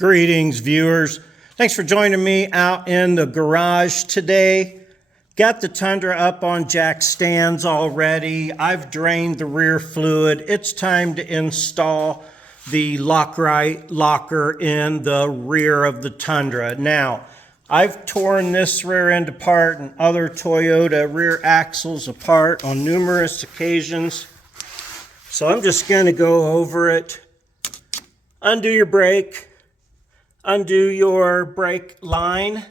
Greetings, viewers. Thanks for joining me out in the garage today. Got the Tundra up on jack stands already. I've drained the rear fluid. It's time to install the Lockrite locker in the rear of the Tundra. Now, I've torn this rear end apart and other Toyota rear axles apart on numerous occasions. So I'm just going to go over it. Undo your brake. Undo your brake line,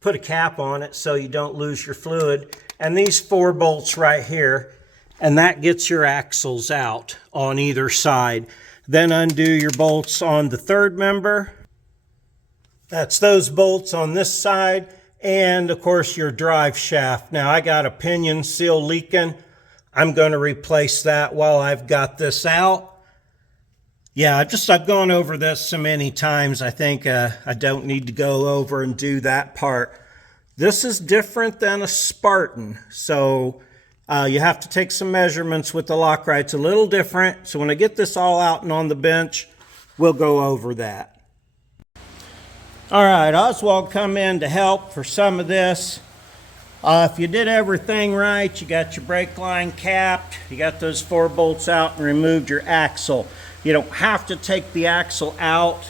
put a cap on it so you don't lose your fluid, and these 4 bolts right here, and that gets your axles out on either side. Then undo your bolts on the 3rd member. That's those bolts on this side, and of course your drive shaft. Now I got a pinion seal leaking. I'm going to replace that while I've got this out. Yeah, I've gone over this so many times, I think I don't need to go over and do that part. This is different than a Spartan, so you have to take some measurements with the Lockrite. It's a little different, so when I get this all out and on the bench, we'll go over that. All right, Oswald come in to help for some of this. If you did everything right, you got your brake line capped, you got those 4 bolts out and removed your axle. You don't have to take the axle out,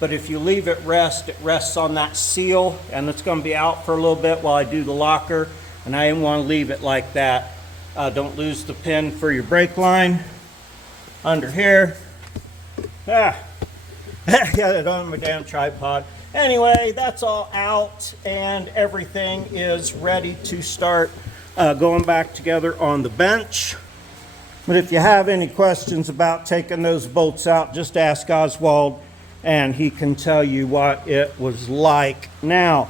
but if you leave it rests on that seal, and it's going to be out for a little bit while I do the locker, and I didn't want to leave it like that. Don't lose the pin for your brake line. Under here. Got it on my damn tripod. Anyway, that's all out, and everything is ready to start going back together on the bench. But if you have any questions about taking those bolts out, just ask Oswald and he can tell you what it was like. Now,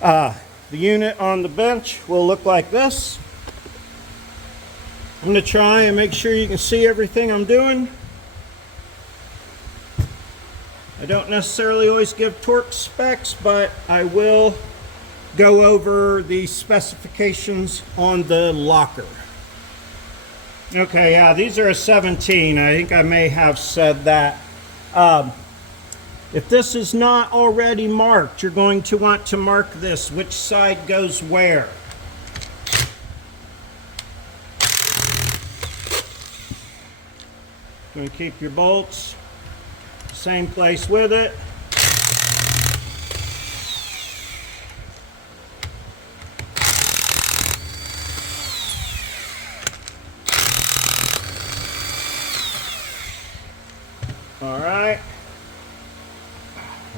the unit on the bench will look like this. I'm going to try and make sure you can see everything I'm doing. I don't necessarily always give torque specs, but I will go over the specifications on the locker. Okay, yeah, these are a 17. I think I may have said that. If this is not already marked, you're going to want to mark this, which side goes where. Going to keep your bolts same place with it. All right,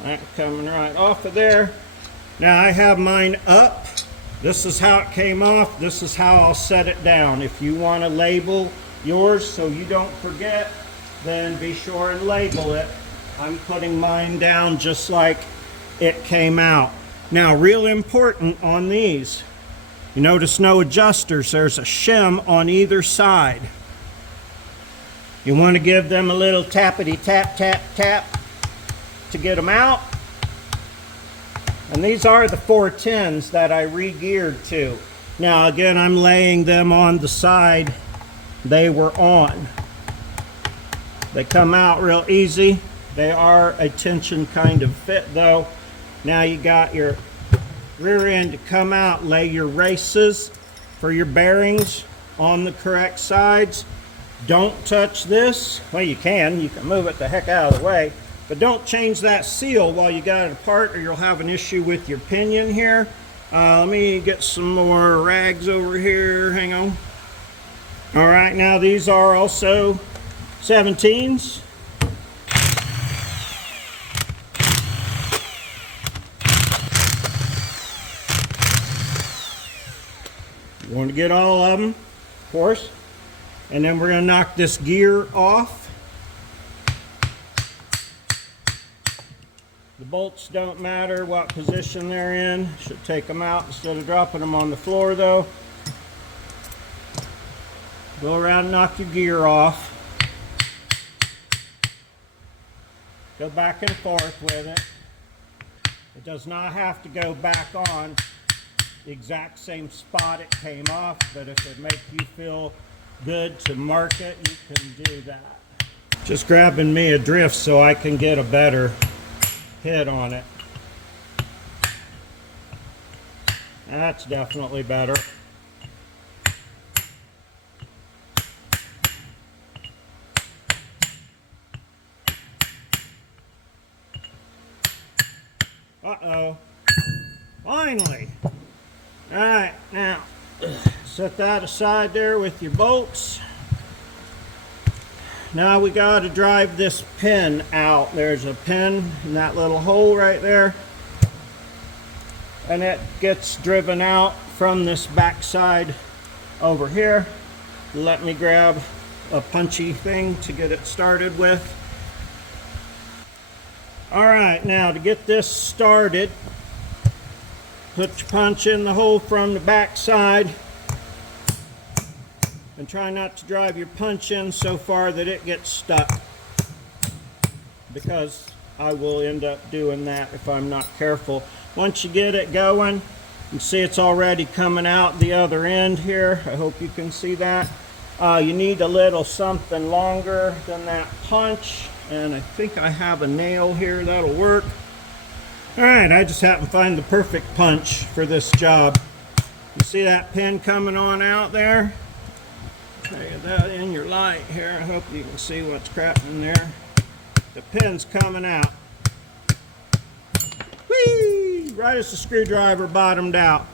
that coming right off of there. Now I have mine up. This is how it came off. This is how I'll set it down. If you want to label yours so you don't forget, then be sure and label it. I'm putting mine down just like it came out. Now, real important on these, you notice no adjusters. There's a shim on either side. You want to give them a little tappity tap, tap, tap to get them out. And these are the 410s that I re-geared to. Now again, I'm laying them on the side they were on. They come out real easy. They are a tension kind of fit though. Now you got your rear end to come out, lay your races for your bearings on the correct sides. Don't touch this. Well, you can move it the heck out of the way, but don't change that seal while you got it apart or you'll have an issue with your pinion here. Let me get some more rags over here, hang on. All right, now these are also 17s. You want to get all of them, of course. And then we're going to knock this gear off. The bolts don't matter what position they're in. Should take them out instead of dropping them on the floor though. Go around and knock your gear off. Go back and forth with it. It does not have to go back on the exact same spot it came off, but if it makes you feel good to mark it, you can do that. Just grabbing me a drift so I can get a better hit on it. That's definitely better. Uh-oh. Finally. All right, now set that aside there with your bolts. Now we got to drive this pin out. There's a pin in that little hole right there. And it gets driven out from this back side over here. Let me grab a punchy thing to get it started with. All right, now to get this started, put your punch in the hole from the back side and try not to drive your punch in so far that it gets stuck, because I will end up doing that if I'm not careful. Once you get it going, you can see it's already coming out the other end here. I hope you can see that. You need a little something longer than that punch, and I think I have a nail here that'll work. All right, I just happened to find the perfect punch for this job. You see that pin coming on out there? Try that in your light here. I hope you can see what's crapping there. The pin's coming out. Whee! Right as the screwdriver bottomed out.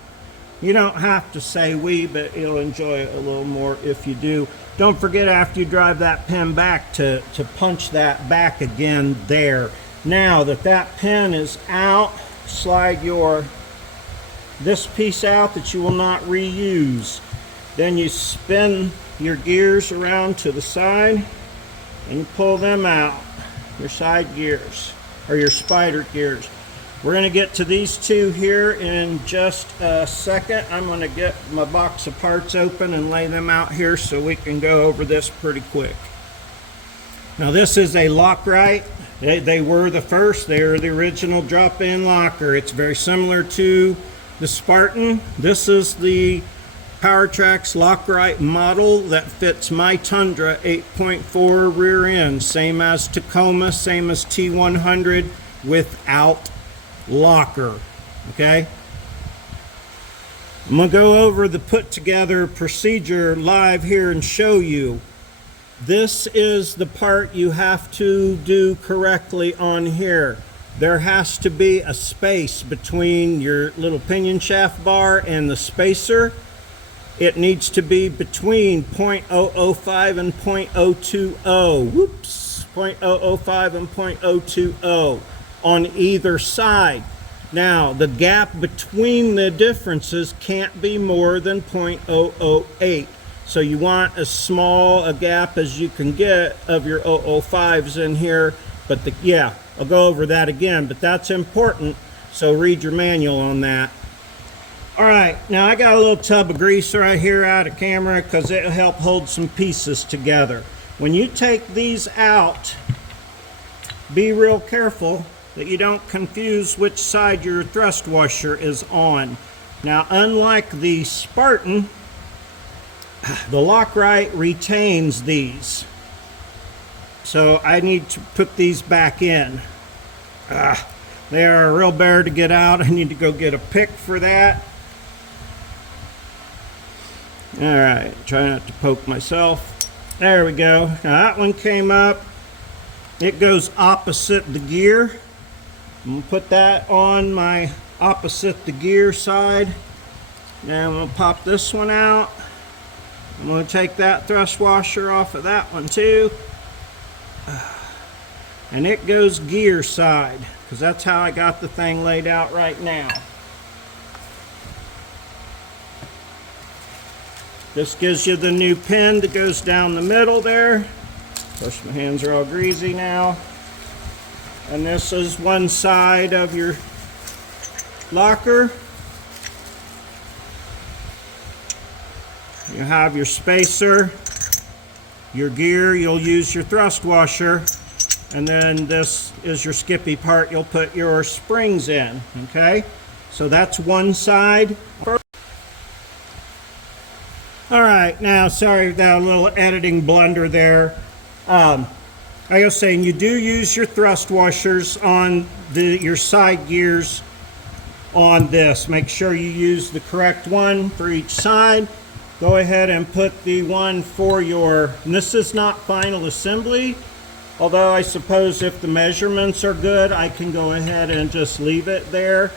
You don't have to say wee, but you'll enjoy it a little more if you do. Don't forget, after you drive that pin back, to punch that back again there. Now that that pin is out, slide this piece out that you will not reuse. Then you spin your gears around to the side and you pull them out, your side gears, or your spider gears. We're going to get to these two here in just a second. I'm going to get my box of parts open and lay them out here so we can go over this pretty quick. Now this is a Lockrite. They were the first. They are the original drop-in locker. It's very similar to the Spartan. This is the PowerTrax Lockrite model that fits my Tundra 8.4 rear end. Same as Tacoma, same as T100 without locker. Okay? I'm going to go over the put together procedure live here and show you. This is the part you have to do correctly on here. There has to be a space between your little pinion shaft bar and the spacer. It needs to be between 0.005 and 0.020. Whoops, 0.005 and 0.020 on either side. Now, the gap between the differences can't be more than 0.008. So you want as small a gap as you can get of your 005s in here. But yeah, I'll go over that again, but that's important. So read your manual on that. All right, now I got a little tub of grease right here out of camera because it'll help hold some pieces together. When you take these out, be real careful that you don't confuse which side your thrust washer is on. Now, unlike the Spartan, the Lockrite retains these. So I need to put these back in. They are a real bear to get out. I need to go get a pick for that. All right, try not to poke myself. There we go. Now that one came up. It goes opposite the gear. I'm going to put that on my opposite the gear side. Now I'm going to pop this one out. I'm going to take that thrust washer off of that one too. And it goes gear side, because that's how I got the thing laid out right now. This gives you the new pin that goes down the middle there. Of course, my hands are all greasy now. And this is one side of your locker. You have your spacer, your gear, you'll use your thrust washer, and then this is your skippy part you'll put your springs in, okay? So that's one side. All right, now, sorry about a little editing blunder there. like I was saying, you do use your thrust washers on your side gears on this. Make sure you use the correct one for each side. Go ahead and put the one for and this is not final assembly, although I suppose if the measurements are good, I can go ahead and just leave it there.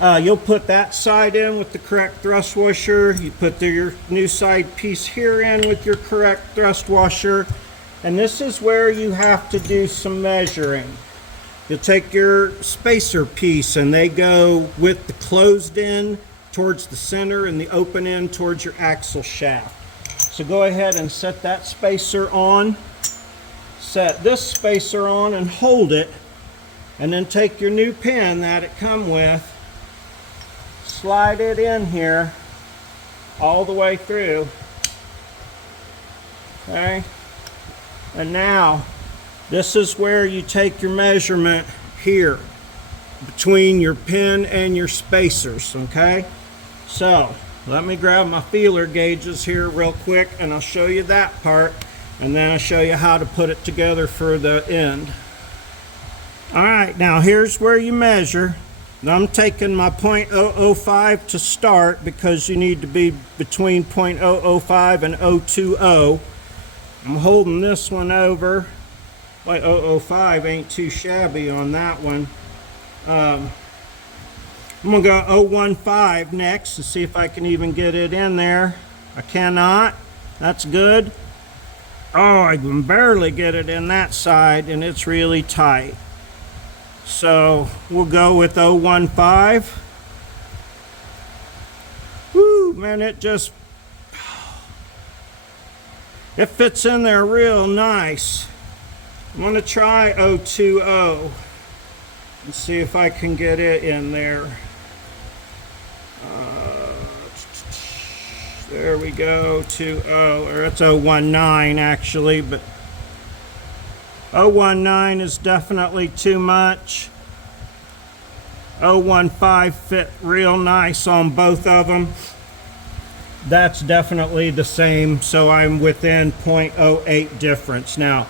You'll put that side in with the correct thrust washer. You put your new side piece here in with your correct thrust washer. And this is where you have to do some measuring. You'll take your spacer piece and they go with the closed end towards the center and the open end towards your axle shaft. So go ahead and set that spacer on. Set this spacer on and hold it. And then take your new pin that it come with, slide it in here all the way through. Okay. And now, this is where you take your measurement here between your pin and your spacers, okay? So, let me grab my feeler gauges here real quick and I'll show you that part and then I'll show you how to put it together for the end. Alright, now here's where you measure. I'm taking my .005 to start because you need to be between .005 and 020. I'm holding this one over. Like 005 ain't too shabby on that one. I'm gonna go 015 next to see if I can even get it in there. I cannot. That's good. Oh, I can barely get it in that side and it's really tight. So we'll go with 015. Woo, man, it fits in there real nice. I'm going to try 020 and see if I can get it in there. There we go, 20, or it's 019 actually, but 019 is definitely too much. 015 fit real nice on both of them. That's definitely the same, so I'm within 0.08 difference. Now,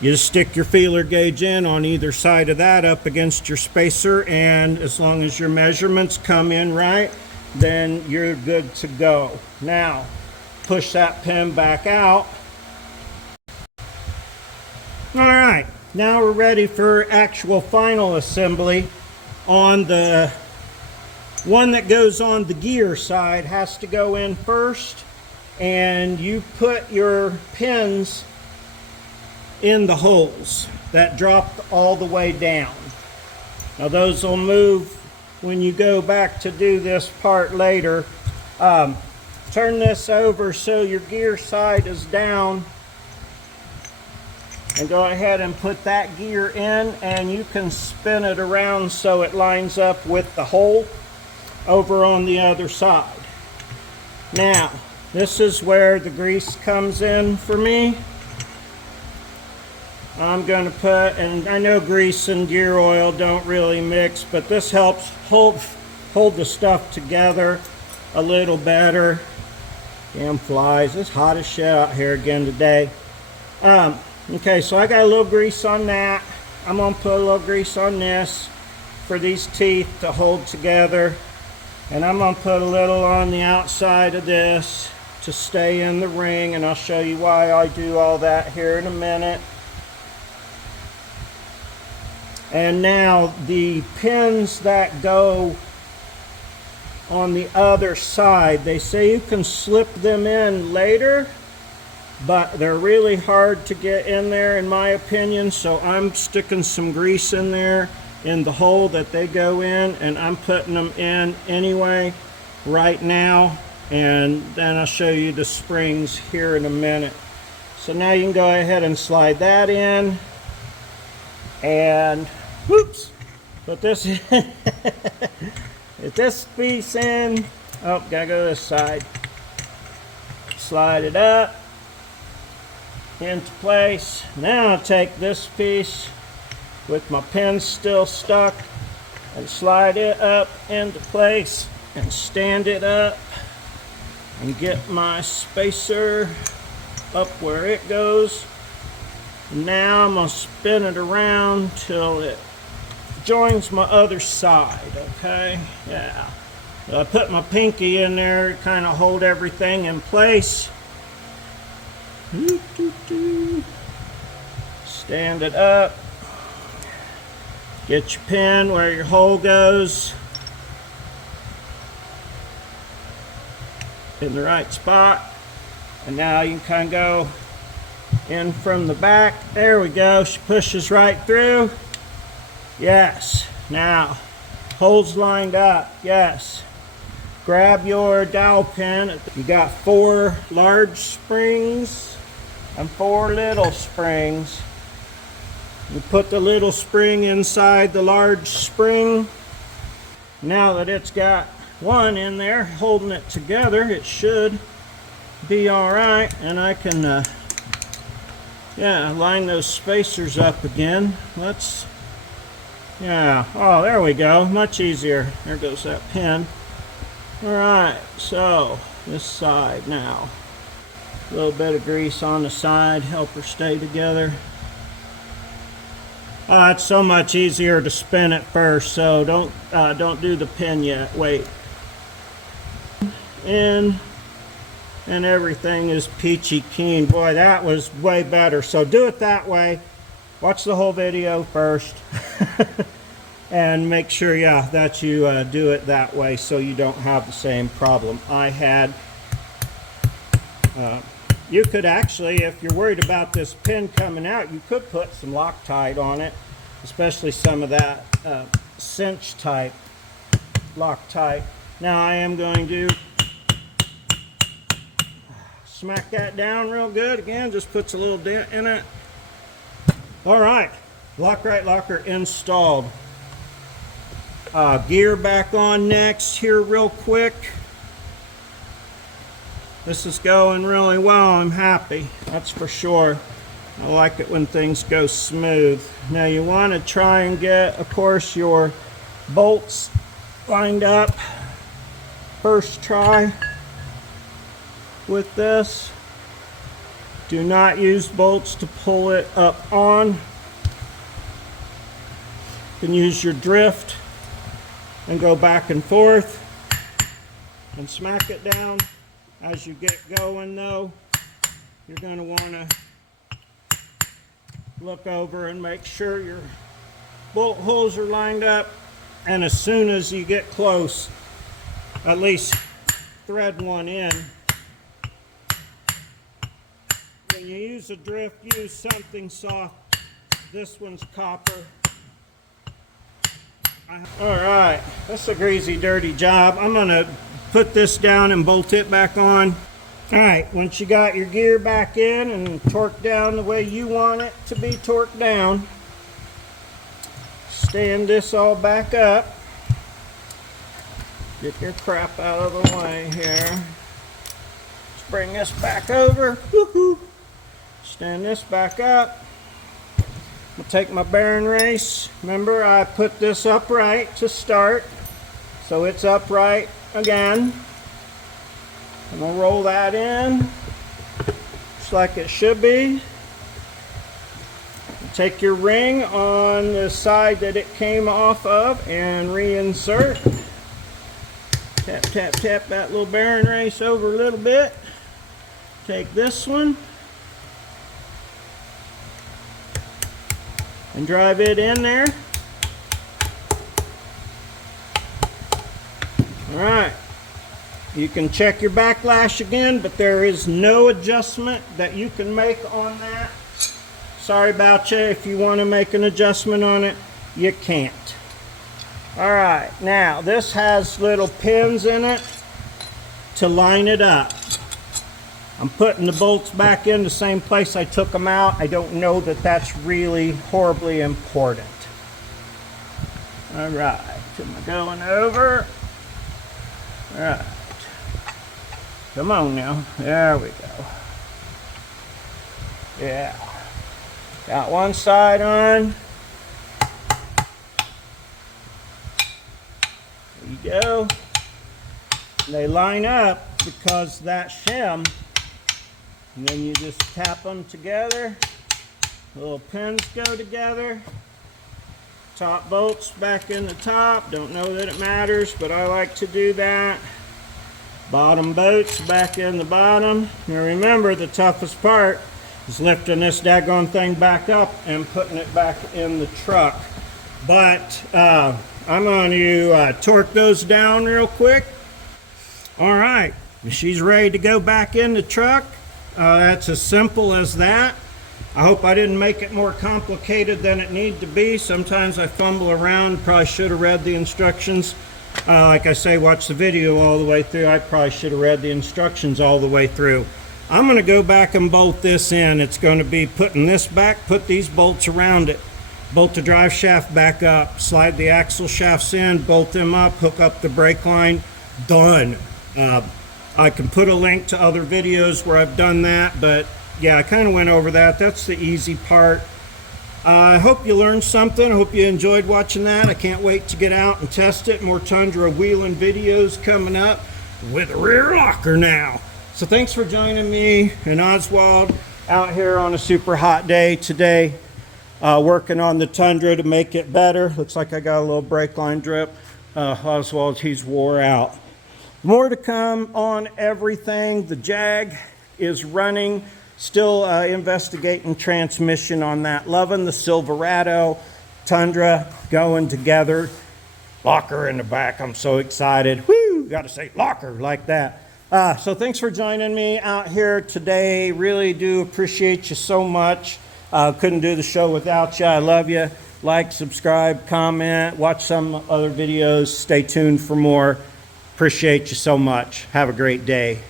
you just stick your feeler gauge in on either side of that up against your spacer, and as long as your measurements come in right, then you're good to go. Now, push that pin back out. Alright, now we're ready for actual final assembly. On the one that goes on the gear side has to go in first, and you put your pins in the holes that drop all the way down. Now those will move when you go back to do this part later. Turn this over so your gear side is down, and go ahead and put that gear in, and you can spin it around so it lines up with the hole over on the other side. Now, this is where the grease comes in for me. I'm going to put, and I know grease and gear oil don't really mix, but this helps hold the stuff together a little better. Damn flies, it's hot as shit out here again today. Okay, so I got a little grease on that. I'm going to put a little grease on this for these teeth to hold together. And I'm going to put a little on the outside of this to stay in the ring, and I'll show you why I do all that here in a minute. And now the pins that go on the other side, they say you can slip them in later, but they're really hard to get in there in my opinion, so I'm sticking some grease in there in the hole that they go in, and I'm putting them in anyway right now, and then I'll show you the springs here in a minute. So now you can go ahead and slide that in, and whoops, put this in. Get this piece in. Oh, gotta go this side. Slide it up into place. Now I'll take this piece with my pin still stuck and slide it up into place and stand it up and get my spacer up where it goes. And now I'm going to spin it around till it joins my other side, okay? Yeah. So I put my pinky in there to kind of hold everything in place. Stand it up. Get your pin where your hole goes in the right spot. And now you can kind of go in from the back. There we go. She pushes right through. Yes. Now, holes lined up. Yes. Grab your dowel pin. You got 4 large springs and 4 little springs. You put the little spring inside the large spring. Now that it's got one in there holding it together, it should be all right. And I can line those spacers up again. Oh, there we go. Much easier. There goes that pin. All right, so this side now. A little bit of grease on the side, help her stay together. It's so much easier to spin it first, so don't do the pin yet. Wait. In, and everything is peachy keen. Boy, that was way better. So do it that way. Watch the whole video first. And make sure, that you do it that way so you don't have the same problem I had. You could actually, if you're worried about this pin coming out, you could put some Loctite on it, especially some of that cinch type Loctite. Now I am going to smack that down real good. Again, just puts a little dent in it. All right, Loctite locker installed. Gear back on next here real quick. This is going really well. I'm happy, that's for sure. I like it when things go smooth. Now you want to try and get, of course, your bolts lined up first try with this. Do not use bolts to pull it up on. You can use your drift and go back and forth and smack it down. As you get going though, you're going to want to look over and make sure your bolt holes are lined up, and as soon as you get close, at least thread one in. When you use a drift, use something soft. This one's copper. Alright, that's a greasy, dirty job. I'm going to put this down and bolt it back on. Alright, once you got your gear back in and torqued down the way you want it to be torqued down, stand this all back up. Get your crap out of the way here. Let's bring this back over. Woohoo! Stand this back up. I'll take my bearing race. Remember, I put this upright to start, so it's upright again. I'm going to roll that in just like it should be. Take your ring on the side that it came off of and reinsert. Tap, tap, tap that little bearing race over a little bit. Take this one and drive it in there. Alright, you can check your backlash again, but there is no adjustment that you can make on that. Sorry about you. If you want to make an adjustment on it, you can't. Alright, now this has little pins in it to line it up. I'm putting the bolts back in the same place I took them out. I don't know that that's really horribly important. Alright, am I going over? Alright. Come on now. There we go. Yeah. Got one side on. There you go. They line up because that shim, and then you just tap them together Little pins go together. Top bolts back in the top. Don't know that it matters, but I like to do that. Bottom bolts back in the bottom. Now remember, the toughest part is lifting this daggone thing back up and putting it back in the truck. But I'm going to torque those down real quick. All right, she's ready to go back in the truck. That's as simple as that. I hope I didn't make it more complicated than it needed to be. Sometimes I fumble around. Probably should have read the instructions. Like I say, watch the video all the way through. I probably should have read the instructions all the way through. I'm going to go back and bolt this in. It's going to be putting this back, put these bolts around it, bolt the drive shaft back up, slide the axle shafts in, bolt them up, hook up the brake line. Done. I can put a link to other videos where I've done that, but yeah, I kind of went over that. That's the easy part. I hope you learned something. I hope you enjoyed watching that. I can't wait to get out and test it. More Tundra wheeling videos coming up with a rear locker now. So thanks for joining me and Oswald out here on a super hot day today, working on the Tundra to make it better. Looks like I got a little brake line drip. Oswald, he's wore out. More to come on everything. The Jag is running. Still investigating transmission on that. Loving the Silverado, Tundra going together. Locker in the back. I'm so excited. Woo! Got to say locker like that. So thanks for joining me out here today. Really do appreciate you so much. Couldn't do the show without you. I love you. Like, subscribe, comment, watch some other videos. Stay tuned for more. Appreciate you so much. Have a great day.